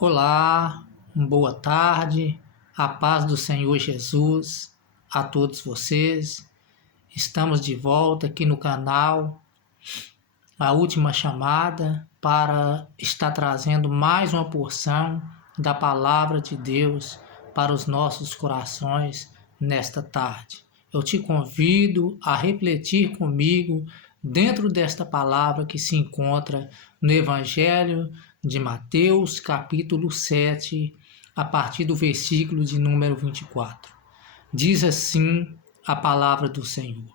Olá, boa tarde, a paz do Senhor Jesus a todos vocês. Estamos de volta aqui no canal A Última Chamada para estar trazendo mais uma porção da Palavra de Deus para os nossos corações nesta tarde. Eu te convido a refletir comigo dentro desta palavra que se encontra no Evangelho de Mateus, capítulo 7, a partir do versículo de número 24. Diz assim a palavra do Senhor: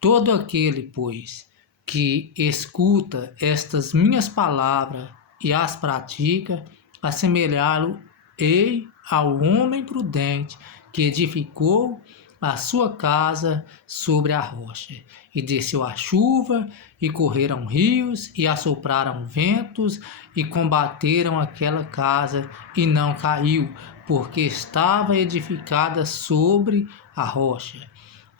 Todo aquele, pois, que escuta estas minhas palavras e as pratica, assemelhá-lo-ei ao homem prudente que edificou a sua casa sobre a rocha. E desceu a chuva, e correram rios, e assopraram ventos, e combateram aquela casa, e não caiu, porque estava edificada sobre a rocha.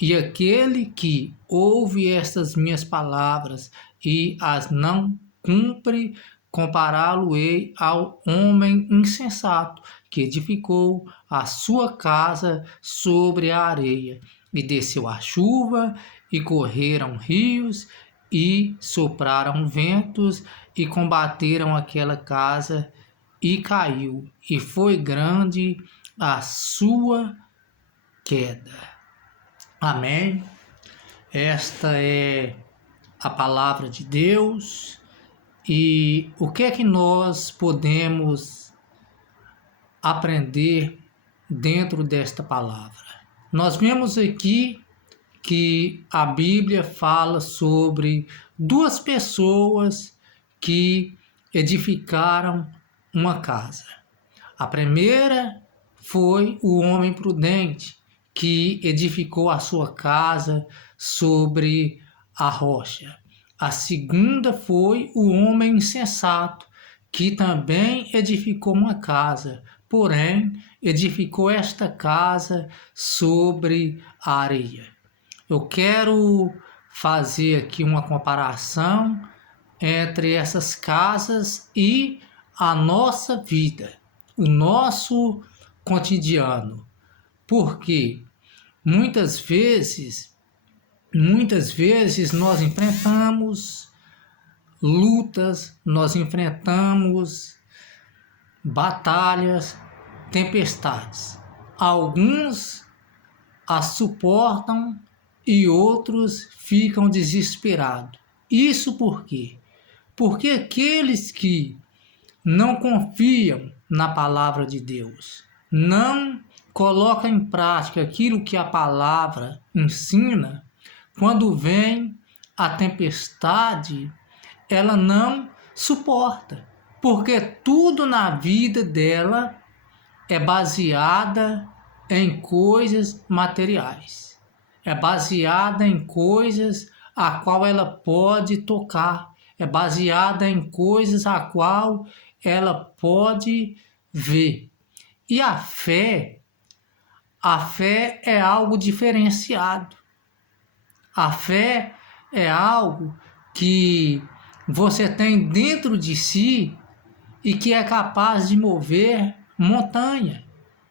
E aquele que ouve estas minhas palavras e as não cumpre, compará-lo-ei ao homem insensato que edificou a sua casa sobre a areia. E desceu a chuva, e correram rios, e sopraram ventos, e combateram aquela casa, e caiu, e foi grande a sua queda. Amém? Esta é a palavra de Deus. E o que é que nós podemos aprender dentro desta palavra? Nós vemos aqui que a Bíblia fala sobre duas pessoas que edificaram uma casa. A primeira foi o homem prudente, que edificou a sua casa sobre a rocha. A segunda foi o homem insensato, que também edificou uma casa, porém edificou esta casa sobre a areia. Eu quero fazer aqui uma comparação entre essas casas e a nossa vida, o nosso cotidiano. Porque muitas vezes nós enfrentamos lutas, nós enfrentamos batalhas, tempestades. Alguns as suportam e outros ficam desesperados. Isso por quê? Porque aqueles que não confiam na palavra de Deus, não colocam em prática aquilo que a palavra ensina, quando vem a tempestade, ela não suporta, porque tudo na vida dela é baseada em coisas materiais, é baseada em coisas a qual ela pode tocar, é baseada em coisas a qual ela pode ver. E a fé é algo diferenciado. A fé é algo que você tem dentro de si e que é capaz de mover montanha.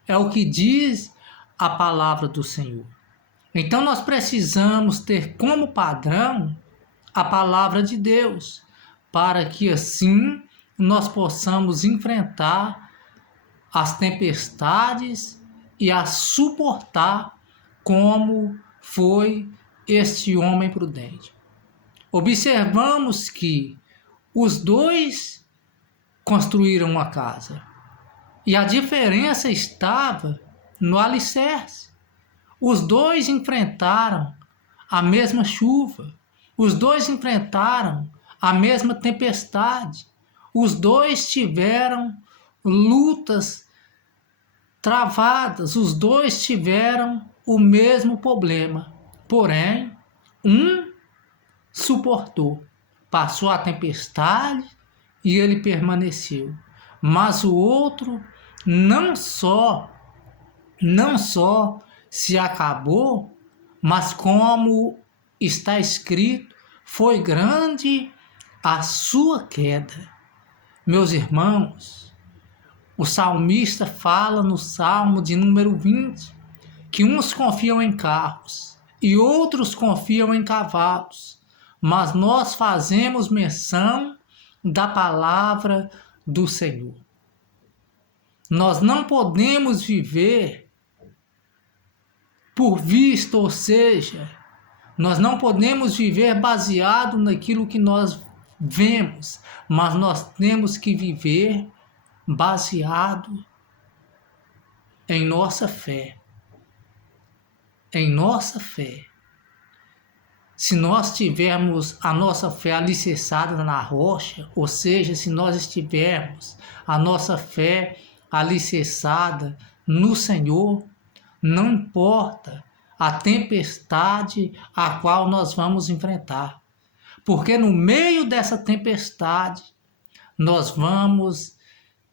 É o que diz a palavra do Senhor. Então nós precisamos ter como padrão a palavra de Deus, para que assim nós possamos enfrentar as tempestades e as suportar como foi este homem prudente. Observamos que os dois construíram uma casa e a diferença estava no alicerce. Os dois enfrentaram a mesma chuva, os dois enfrentaram a mesma tempestade, os dois tiveram lutas travadas, os dois tiveram o mesmo problema. Porém, um suportou, passou a tempestade e ele permaneceu. Mas o outro não só se acabou, mas como está escrito, foi grande a sua queda. Meus irmãos, O salmista fala no Salmo de número 20 que uns confiam em carros e outros confiam em cavalos, mas nós fazemos menção da palavra do Senhor. Nós não podemos viver por vista, ou seja, nós não podemos viver baseado naquilo que nós vemos, mas nós temos que viver baseado em nossa fé. Em nossa fé. Se nós tivermos a nossa fé alicerçada na rocha, ou seja, se nós estivermos a nossa fé alicerçada no Senhor, não importa a tempestade a qual nós vamos enfrentar, porque no meio dessa tempestade nós vamos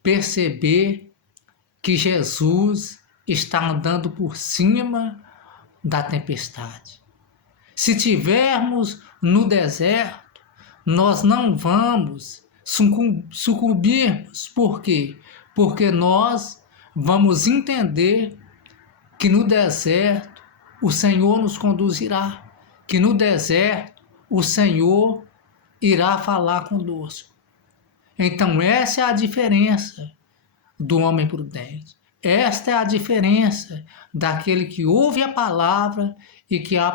perceber que Jesus está andando por cima da tempestade. Se tivermos no deserto, nós não vamos sucumbirmos. Por quê? Porque nós vamos entender que no deserto o Senhor nos conduzirá, que no deserto o Senhor irá falar conosco. Então essa é a diferença do homem prudente. Esta é a diferença daquele que ouve a palavra e que a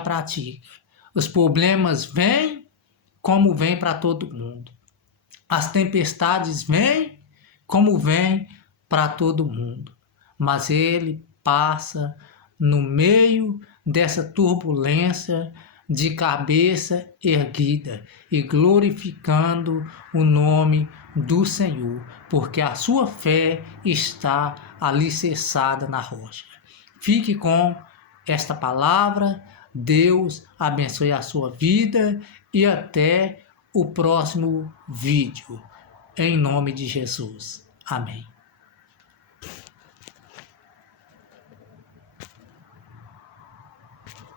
pratica. Os problemas vêm como vêm para todo mundo. As tempestades vêm como vêm para todo mundo. Mas ele passa no meio dessa turbulência de cabeça erguida e glorificando o nome do Senhor, porque a sua fé está alicerçada na rocha. Fique com esta palavra, Deus abençoe a sua vida e até o próximo vídeo. Em nome de Jesus. Amém.